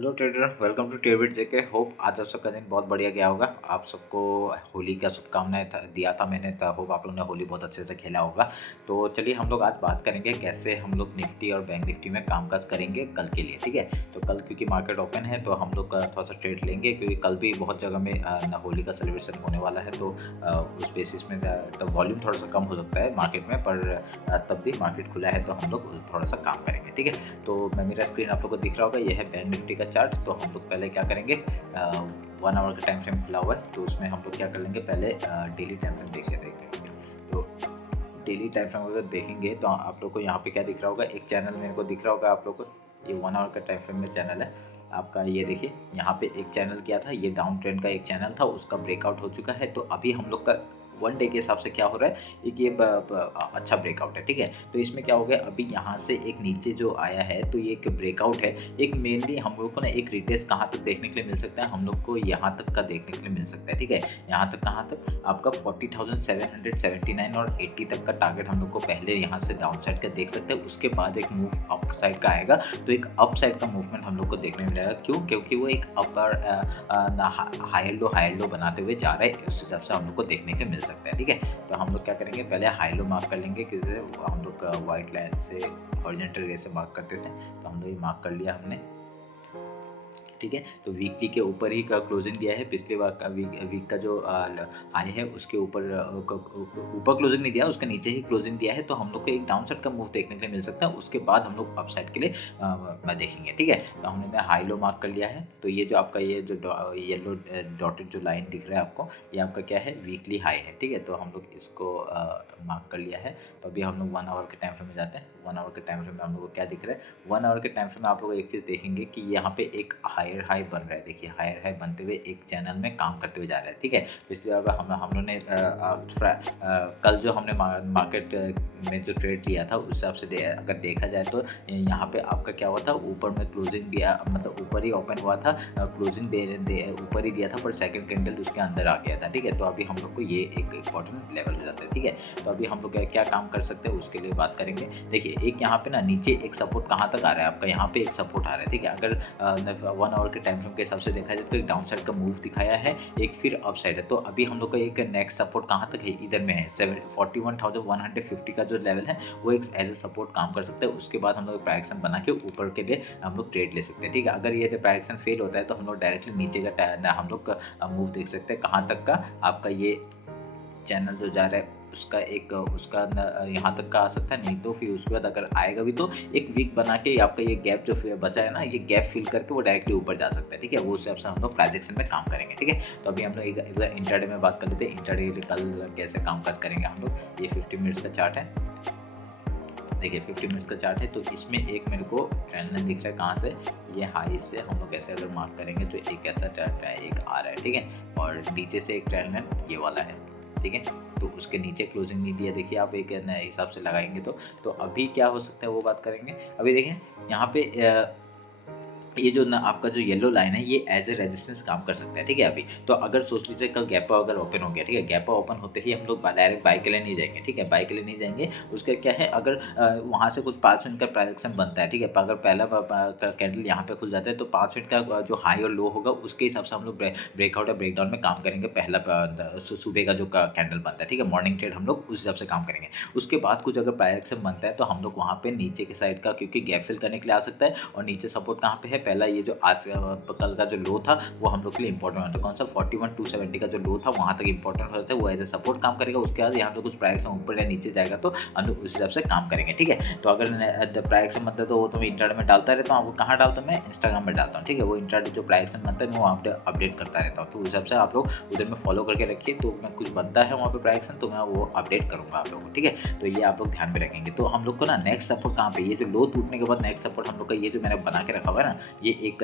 Hello trader, welcome to trade with JK. Hope आज आप सबका दिन बहुत बढ़िया गया होगा। आप सबको होली का शुभकामनाएं दिया था मैंने, तो होप आप लोगों ने होली बहुत अच्छे से खेला होगा। तो चलिए हम लोग आज बात करेंगे कैसे हम लोग निफ्टी और बैंक निफ्टी में कामकाज करेंगे कल के लिए। ठीक है, तो कल क्योंकि मार्केट ओपन है तो हम लोग थोड़ा सा ट्रेड लेंगे, क्योंकि कल भी बहुत जगह में होली का सेलिब्रेशन होने वाला है। तो उस बेसिस में तो वॉल्यूम थोड़ा सा कम हो सकता है मार्केट में, पर तब भी मार्केट खुला है तो हम लोग थोड़ा सा काम करेंगे। ठीक है, तो मेरा स्क्रीन आप लोग को दिख रहा होगा, ये है बैंक निफ्टी का चार्ट। तो हम लोग पहले क्या करेंगे, 1 आवर का टाइम फ्रेम खुला हुआ है, तो उसमें हम लोग क्या कर लेंगे, पहले डेली टाइम फ्रेम देखेंगे। तो डेली टाइम फ्रेम अगर देखेंगे तो आप लोग को यहाँ पे क्या दिख रहा होगा, एक चैनल मेरे को दिख रहा होगा आप लोग को, ये 1 आवर का टाइम फ्रेम में चैनल है आपका। ये देखिए यहाँ पे एक चैनल क्या था, ये डाउन ट्रेंड का एक चैनल था, उसका ब्रेकआउट हो चुका है। तो अभी हम लोग का 1 डे के हिसाब से क्या हो रहा है, एक ये अच्छा ब्रेकआउट है। ठीक है, तो इसमें क्या हो गया, अभी यहाँ से एक नीचे जो आया है तो ये एक ब्रेकआउट है। एक मेनली हम लोग को ना एक रिटेस्ट कहाँ तक देखने के लिए मिल सकता है, हम लोग को यहाँ तक का देखने के लिए मिल सकता है। ठीक है, यहाँ तक कहाँ तक, आपका 40,779 और 80 तक का टारगेट हम लोग को पहले यहाँ से डाउन साइड का देख सकते हैं। उसके बाद एक मूव अप साइड का आएगा, तो एक अप साइड का मूवमेंट हम लोग को देखने मिलेगा। क्यों? क्योंकि वो एक अपर हायर लो बनाते हुए जा रहा है, उस हिसाब से हम लोग को देखने के मिल सकता है। ठीक है, तो हम लोग क्या करेंगे, पहले हाई लो मार्क कर लेंगे, किसी हम लोग वाइट लाइन से हॉरिजॉन्टल रे से मार्क करते थे, तो हम लोग ये मार्क कर लिया हमने। ठीक है, तो वीकली के ऊपर ही का क्लोजिंग दिया है, पिछले बार का वीक का जो हाई है उसके ऊपर क्लोजिंग नहीं दिया, उसके नीचे ही क्लोजिंग दिया है। तो हम लोग को एक डाउन साइड का मूव देखने के लिए मिल सकता है, उसके बाद हम लोग अप साइड के लिए देखेंगे। ठीक है, तो हमने हाई लो मार्क कर लिया है। तो ये जो आपका ये जो येलो डॉटेड जो लाइन दिख रहा है आपको, ये आपका क्या है, वीकली हाई है। ठीक है, तो हम लोग इसको मार्क कर लिया है। तो अभी हम लोग 1 आवर के टाइम फ्रेम में जाते हैं। 1 आवर के टाइम फ्रेम में हम लोग को क्या दिख रहा है, 1 आवर के टाइम फ्रेम में आप लोग एक चीज़ देखेंगे कि यहाँ पे एक हायर हाई बन रहा है। देखिए हायर हाई बनते हुए एक चैनल में काम करते हुए जा रहा है। ठीक है, पिछली बार हम लोगों ने कल जो हमने मार्केट में जो ट्रेड लिया था उस हिसाब से अगर देखा जाए तो यहाँ पे आपका क्या हुआ था, ऊपर में क्लोजिंग दिया, मतलब ऊपर ही ओपन हुआ था, क्लोजिंग ऊपर ही दिया था, पर सेकंड कैंडल उसके अंदर आ गया था। ठीक है, तो अभी हम लोग को ये एक इंपॉर्टेंट लेवल हो जाता है। ठीक है, तो अभी हम लोग क्या काम कर सकते हैं उसके लिए बात करेंगे। देखिए एक यहाँ पे ना नीचे एक सपोर्ट कहाँ तक आ रहा है आपका, यहाँ पे एक सपोर्ट आ रहा है। ठीक है, अगर 1 आवर के टाइम फ्रेम के हिसाब से देखा जाए तो एक डाउन साइड का मूव दिखाया है, एक फिर अप साइड है। तो अभी हम लोग का एक नेक्स्ट सपोर्ट कहाँ तक है, इधर में है 41,150 का जो लेवल है वो एक एज ए सपोर्ट काम कर सकता है। उसके बाद हम लोग प्राइक्शन बना के ऊपर के लिए हम लोग ट्रेड ले सकते हैं। ठीक है, अगर ये प्राइक्शन फेल होता है तो हम लोग डायरेक्टली नीचे का हम लोग मूव देख सकते हैं, कहाँ तक का आपका ये चैनल जो जा रहा है उसका यहाँ तक का आ सकता है। नहीं तो फिर उसके बाद अगर आएगा भी तो एक वीक बना के आपका ये गैप जो बचा है ना, ये गैप फिल करके वो डायरेक्टली ऊपर जा सकता है। ठीक है, वो हिसाब से हम लोग प्राइजेक्शन में काम करेंगे। ठीक है, तो अभी हम लोग एक इंट्राडे में बात कर लेते हैं, इंट्राडे कल कैसे कामकाज करेंगे हम लोग। ये 50 मिनट्स का चार्ट है, देखिए 50 मिनट्स का चार्ट है। तो इसमें एक मेरे को ट्रेंड लाइन दिख रहा है, कहाँ से, ये हाई से हम लोग ऐसे अगर मार्क करेंगे तो एक ऐसा ट्रेंड एक आ रहा है। ठीक है, और नीचे से एक ट्रेंड लाइन ये वाला है। ठीक है, तो उसके नीचे क्लोजिंग नहीं दिया, देखिए आप एक नए हिसाब से लगाएंगे तो अभी क्या हो सकता है वो बात करेंगे। अभी देखें यहाँ पे ये जो ना आपका जो येलो लाइन है ये एज ए रेजिस्टेंस काम कर सकता है। ठीक है, अभी तो अगर सोच लीजिए कल गैपा अगर ओपन हो गया, ठीक है, गैपा ओपन होते ही हम लोग डायरेक्ट बाई के लिए नहीं जाएंगे। ठीक है, बाई के लिए नहीं जाएंगे, उसका क्या है, अगर वहाँ से कुछ 5 मिनट का प्राइजेक्शन बनता है। ठीक है, अगर पहला कैंडल यहाँ पे खुल जाता है तो 5 मिनट का जो हाई और लो होगा उसके हिसाब से हम लोग ब्रेकआउट या ब्रेकडाउन में काम करेंगे। पहला सुबह का जो कैंडल बनता है, ठीक है, मॉर्निंग ट्रेड हम लोग उस हिसाब से काम करेंगे। उसके बाद कुछ अगर प्राइजेक्शन बनता है तो हम लोग वहाँ पे नीचे के साइड का, क्योंकि गैप फिल करने के लिए आ सकता है, और नीचे सपोर्ट कहाँ पे है, पहला ये जो आज कल का जो लो था वो हम लोग के लिए इंपॉर्टेंट होता है। कौन सा 41,270 का जो लो था वहाँ तक इंपॉर्टेंट होता है, वो एज ए सपोर्ट काम करेगा। उसके बाद यहाँ पे कुछ प्राइस ऊपर या नीचे जाएगा तो हम लोग उस हिसाब से काम करेंगे। ठीक है, तो अगर प्राइस मतलब तो वो तो मैं इंटरनेट में डालता रहता हूँ, आपको कहाँ डालता हूँ, मैं इंस्टाग्राम में डालता हूँ। ठीक है, वो इंटरनेट जो प्राइस बनता है मैं वहाँ पे अपडेट करता रहता हूँ, तो उस हिसाब से आप लोग उधर में फॉलो करके रखिए। तो मैं कुछ बनता है वहाँ पे प्राइस तो मैं वो अपडेट करूँगा आप लोगों को। ठीक है, तो ये आप लोग ध्यान में रखेंगे। तो हम लोग को ना नेक्स्ट सपोर्ट कहाँ पे, ये जो लो टूटने के बाद नेक्स्ट सपोर्ट हम लोग का ये जो मैंने बना के रखा हुआ है ना, ये एक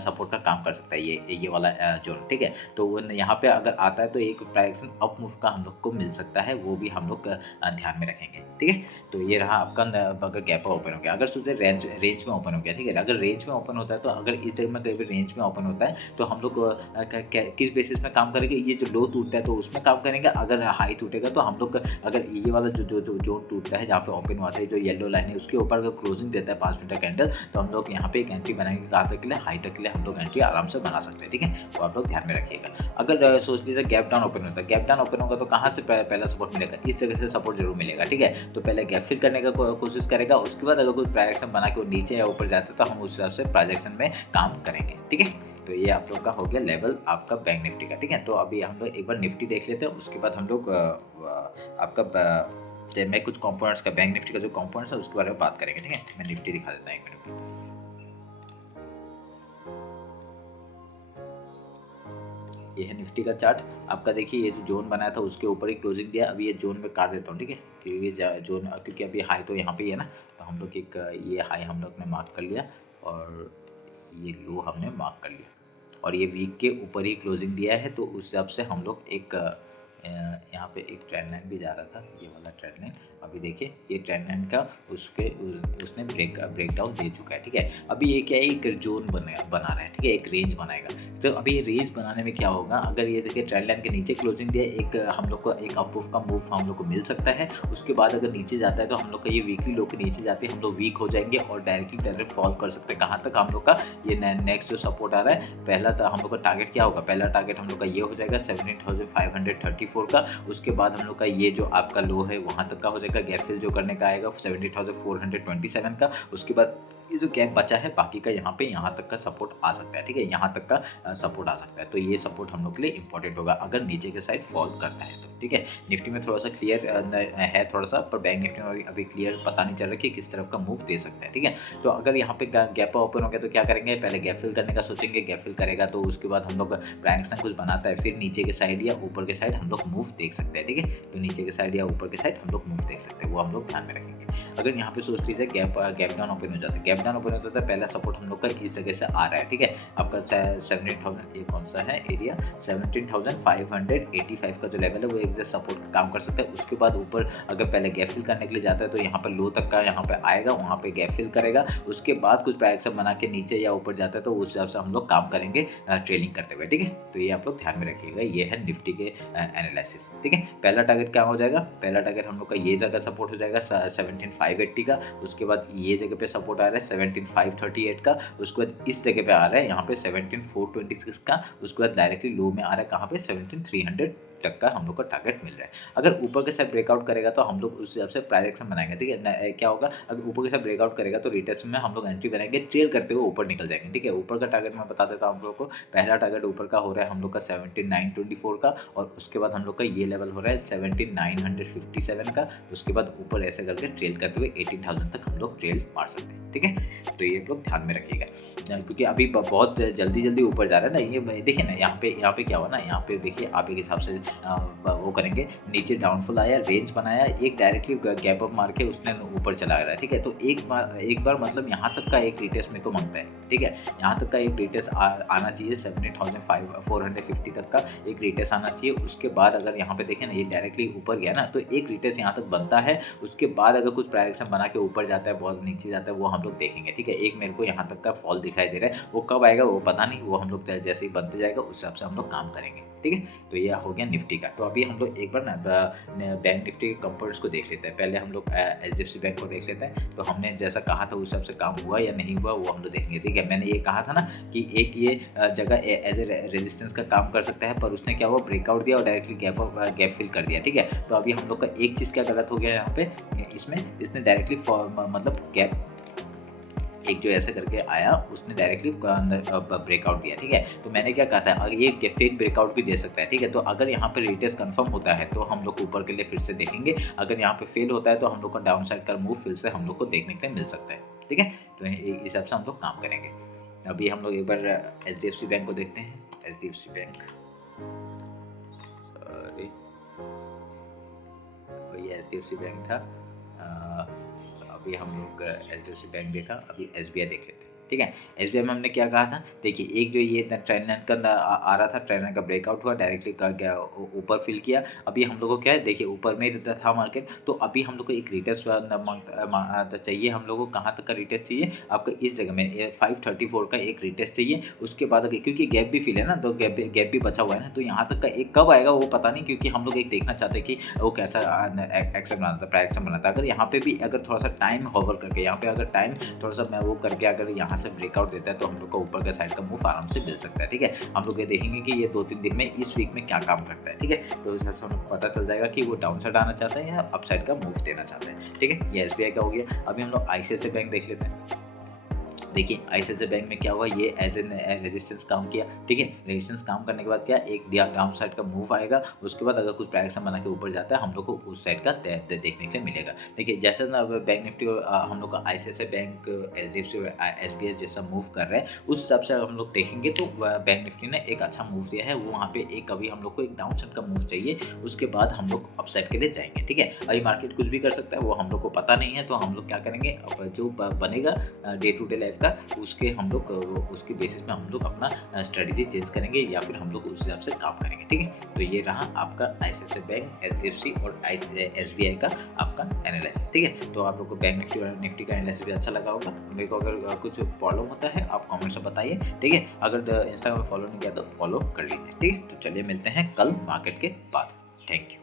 सपोर्ट का काम कर सकता है, ये वाला जोन। ठीक है, तो वो यहाँ पे अगर आता है तो एक डायरेक्शन अप मूव का हम लोग को मिल सकता है, वो भी हम लोग ध्यान में रखेंगे। ठीक है, तो ये रहा आपका अगर गैप ओपन हो गया, अगर सोचे रेंज में ओपन हो गया। ठीक है, अगर रेंज में ओपन होता है तो अगर इस जगह में कहीं भी रेंज में ओपन होता है तो हम लोग किस बेसिस में काम करेंगे, ये जो लो टूटता है तो उसमें काम करेंगे। अगर हाई टूटेगा तो हम लोग अगर ये वाला जो जोन टूटता है जहाँ पे ओपन हुआ था, जो येलो लाइन है उसके ऊपर अगर क्लोजिंग देता है 5 मिनट का कैंडल, तो हम लोग यहाँ पे एक एंट्री बनाएंगे करेंगे कहाँ तक के लिए, हाई तक के लिए हम लोग एंट्री आराम से बना सकते हैं, ठीक है। तो आप लोग ध्यान में रखिएगा। अगर सोच लीजिए गैप डाउन ओपन होता है, गैप डाउन ओपन होगा तो कहाँ से पहला सपोर्ट मिलेगा, इस जगह से सपोर्ट जरूर मिलेगा, ठीक है। तो पहले गैप फिल करने का कोशिश करेगा, उसके बाद अगर कोई प्राइजेक्शन बना के वो नीचे या ऊपर जाता है तो हम उस हिसाब से प्राइजेक्शन में काम करेंगे, ठीक है। तो ये आप लोग का हो गया लेवल आपका बैंक निफ्टी का, ठीक है। तो अभी हम लोग एक बार निफ्टी देख लेते हैं, उसके बाद हम लोग आपका मैं कुछ कंपोनेंट्स का, बैंक निफ्टी का जो कंपोनेंट्स है उसके बारे में बात करेंगे, ठीक है। मैं निफ्टी दिखा देता हूँ 1 मिनट। ये है निफ्टी का चार्ट आपका। देखिए ये जो जोन बनाया था उसके ऊपर ही क्लोजिंग दिया, अभी ये जोन में काट देता हूँ, ठीक है। ये जोन क्योंकि अभी हाई तो यहाँ पे ही है ना, तो हम लोग एक ये हाई हम लोग ने मार्क कर लिया और ये लो हमने मार्क कर लिया, और ये वीक के ऊपर ही क्लोजिंग दिया है। तो उस हिसाब से हम लोग एक यहाँ पे एक ट्रेंड लाइन भी जा रहा था, ये वाला ट्रेंड लाइन। अभी देखिए ये ट्रेंड लाइन का उसने ब्रेक डाउन दे चुका है, ठीक है। अभी ये क्या है, एक जोन बना रहा है, ठीक है, एक रेंज बनाएगा। तो अभी ये रेंज बनाने में क्या होगा, अगर ये देखिए ट्रेंड लाइन के नीचे क्लोजिंग दिया, एक हम लोग को एक अपवर्ड का मूव हम लोग को मिल सकता है। उसके बाद अगर नीचे जाता है तो हम लोग का ये वीकली लो के नीचे जाते हैं, हम लोग वीक हो जाएंगे और डायरेक्टली डायरेक्ट फॉल कर सकते हैं। कहाँ तक हम लोग का ये नेक्स्ट जो सपोर्ट आ रहा है, पहला तो हम लोग का टारगेट क्या होगा, पहला टारगेट हम लोग का ये हो जाएगा 17,534 का। उसके बाद हम लोग का ये जो आपका लो है वहाँ तक का हो जाएगा, गैप फिल जो करने का आएगा 17,427 का। उसके बाद ये जो गैप बचा है बाकी का यहाँ तक का सपोर्ट आ सकता है, ठीक है, यहाँ तक का सपोर्ट आ सकता है। तो ये सपोर्ट हम लोग के लिए इंपॉर्टेंट होगा अगर नीचे के साइड फॉल करता है तो, ठीक है। निफ्टी में थोड़ा सा क्लियर है थोड़ा सा, पर बैंक निफ्टी में अभी क्लियर पता नहीं चल रहा कि किस तरफ का मूव दे सकता है, ठीक है। तो अगर यहाँ पे गैप ओपन हो गया तो क्या करेंगे, पहले गैप फिल करने का सोचेंगे, गैप फिल करेगा तो उसके बाद हम लोग प्राइजेक्शन कुछ बनाता है, फिर नीचे के साइड या ऊपर के साइड हम लोग मूव देख सकते हैं, ठीक है। तो नीचे के साइड या ऊपर के साइड हम लोग मूव देख सकते हैं, वो हम लोग ध्यान में रखेंगे। अगर यहाँ पे सोच लीजिए गैप डाउन ओपन हो जाता है, गैप डाउन ओपन होता है, पहला सपोर्ट हम लोग का इस जगह से आ रहा है, ठीक है। आपका 17,000 ये कौन सा है एरिया, 17,585 का जो लेवल है वो एक जैसा सपोर्ट का काम कर सकता है। उसके बाद ऊपर अगर पहले गैप फिल करने के लिए जाता है तो यहाँ पर लो तक का यहाँ पे आएगा, वहाँ पे गैप फिल करेगा। उसके बाद कुछ प्राइजेक्शन बना के नीचे या ऊपर जाता है तो उस हिसाब से हम लोग काम करेंगे ट्रेलिंग करते हुए, ठीक है। तो ये आप लोग ध्यान में रखिएगा, ये है निफ्टी के एनालिसिस, ठीक है। पहला टारगेट क्या हो जाएगा, पहला टारगेट हम लोग का ये जगह सपोर्ट हो जाएगा 17,580 का। उसके बाद ये जगह पे सपोर्ट आ रहा है 17,538 का। उसके बाद इस जगह पे आ रहा है यहाँ पे 17,426 का। उसके बाद डायरेक्टली लो में आ रहा है कहाँ पे 17,300 तक का हम लोग को टारगेट मिल रहा है। अगर ऊपर के साइड ब्रेकआउट करेगा तो हम लोग उस हिसाब से प्राइजेक्शन बनाएंगे, ठीक है। क्या होगा, अगर ऊपर के साइड ब्रेकआउट करेगा तो रिटेस्टमेंट में हम लोग एंट्री बनाएंगे, ट्रेल करते हुए ऊपर निकल जाएंगे, ठीक है। ऊपर का टारगेट मैं बता देता हूँ हम लोग को, पहला टारगेट ऊपर का हो रहा है हम लोग का 17,924 का, और उसके बाद हम लोग का ये लेवल हो रहा है 17,957 का। उसके बाद ऊपर ऐसे करके ट्रेल करते हुए 18,000 तक हम लोग ट्रेल मार सकते हैं, ठीक है। तो ये लोग ध्यान में रखिएगा क्योंकि अभी बहुत जल्दी ऊपर जा रहा है ना। ये देखिए ना, यहाँ पे क्या हुआ ना, यहाँ पे देखिए आप एक हिसाब से वो करेंगे, नीचे डाउनफॉल आया, रेंज बनाया, एक डायरेक्टली गैप अप मार के उसने ऊपर चला गया, ठीक है। तो एक बार मतलब यहाँ तक का एक रिटेस्ट मेरे को मांगता है, ठीक है। यहाँ तक का एक रिटेस्ट आना चाहिए 17,450 तक का एक रिटेस्ट आना चाहिए। उसके बाद अगर यहाँ पे देखें ना, ये डायरेक्टली ऊपर गया ना, तो एक रिटेस्ट यहाँ तक बनता है। उसके बाद अगर कुछ प्राइजेक्शन बना के ऊपर जाता है, बहुत नीचे जाता है, वो हम लोग देखेंगे, ठीक है। एक मेरे को यहाँ तक का फॉल दिखाई दे रहा है, वो कब आएगा वो पता नहीं, वो हम लोग जैसे ही बनते जाएगा उस हिसाब से हम लोग काम करेंगे, ठीक है। तो ये हो गया निफ्टी का। तो अभी हम लोग एक बार ना बैंक निफ्टी के कंपोनेंट्स को देख लेते हैं। पहले हम लोग HDFC बैंक को देख लेते हैं। तो हमने जैसा कहा था उस हिसाब से काम हुआ या नहीं हुआ वो हम लोग देखेंगे, ठीक है। मैंने ये कहा था ना कि एक ये जगह एज ए रेजिस्टेंस का काम कर सकता है, पर उसने क्या हुआ, ब्रेकआउट दिया और डायरेक्टली गैप फिल कर दिया, ठीक है। तो अभी हम लोग का एक चीज़ क्या गलत हो गया यहाँ पे, इसने डायरेक्टली मतलब गैप एक जो ऐसे करके आया, उसने डायरेक्टली ब्रेकआउट दिया, ठीक है। तो मैंने क्या कहा था, अगर ये फेक ब्रेकआउट भी दे सकता है, ठीक है। तो अगर यहाँ पे रिटेस्ट कंफर्म होता है तो हम लोग ऊपर के लिए फिर से देखेंगे, अगर यहाँ पे फेल होता है तो हम लोग का डाउन साइड का मूव फिर से हम लोग को देखने के लिए मिल सकता है, ठीक है। तो इस हिसाब से हम लोग काम करेंगे। अभी हम लोग एक बार HDFC बैंक को देखते हैं। HDFC बैंक, ये HDFC बैंक था। अभी हम लोग HDFC बैंक देखा, अभी SBI देख लेते हैं, ठीक है। SBI में हमने क्या कहा था, देखिए एक जो ये ट्रेंड लाइन का आ रहा था, ट्रेंड लाइन का ब्रेकआउट हुआ, डायरेक्टली क्या ऊपर फिल किया। अभी हम लोग को क्या है, देखिए ऊपर में था मार्केट, तो अभी हम लोग को एक रिटेस्ट चाहिए। हम लोग को कहाँ तक का रिटेस्ट चाहिए, आपका इस जगह में 534 का एक रिटेस्ट चाहिए। उसके बाद क्योंकि गैप भी फिल है ना, तो गैप भी बचा हुआ है ना, तो यहाँ तक का एक कब आएगा वो पता नहीं, क्योंकि हम लोग एक देखना चाहते हैं कि वो कैसा एक्शन बनाता है, प्राइजेक्शन बनाता है। अगर यहाँ पे भी अगर थोड़ा सा टाइम होवर करके, यहाँ पे अगर टाइम थोड़ा सा मैं वो करके अगर यहाँ से ब्रेकआउट देता है तो हम लोग को ऊपर का साइड का मूव आराम से मिल सकता है। ठीक है, हम लोग ये देखेंगे कि ये 2-3 दिन में इस वीक में क्या काम करता है। ठीक है, तो इस हिसाब से हम लोग को पता चल जाएगा कि वो डाउन साइड आना चाहता है या अप साइड का मूव देना चाहता है। ठीक है, ये एसबीआई का हो गया। अभी हम लोग आईसीआईसीआई बैंक देख लेते हैं। देखिए आईसीआईसीआई बैंक में क्या हुआ, ये एज एन रेजिस्टेंस काम किया। ठीक है, रेजिस्टेंस काम करने के बाद क्या एक डाउन साइड का मूव आएगा, उसके बाद अगर कुछ प्राइस बना के ऊपर जाता है हम लोग को उस साइड का देखने के लिए मिलेगा। देखिए जैसे ना बैंक निफ्टी और हम लोग का आईसीआईसीआई बैंक, एचडीएफसी और एसबीआई जैसा मूव कर रहे हैं, उस हिसाब से हम लोग देखेंगे तो बैंक निफ्टी ने एक अच्छा मूव दिया है। वो वहाँ पे एक अभी हम लोग को एक डाउन साइड का मूव चाहिए, उसके बाद हम लोग अप साइड के लिए जाएंगे। ठीक है, अभी मार्केट कुछ भी कर सकता है, वो हम लोग को पता नहीं है, तो हम लोग क्या करेंगे, जो बनेगा डे टू डे लाइफ का, उसके हम लोग उसके बेसिस पे हम लोग अपना स्ट्रेटजी चेंज करेंगे या फिर हम लोग उस हिसाब से काम करेंगे। ठीक है, तो ये रहा आपका आईसीआईसीआई बैंक, एचडीएफसी और एसबीआई का आपका एनालिसिस। ठीक है, तो आप लोग को बैंक निफ्टी और निफ्टी का एनालिसिस भी अच्छा लगा होगा। मेरे को अगर कुछ प्रॉब्लम होता है आप कमेंट्स में बताइए। ठीक है, अगर इंस्टाग्राम में फॉलो नहीं किया तो फॉलो कर लीजिए। ठीक है, तो चलिए मिलते हैं कल मार्केट के बाद। Thank you.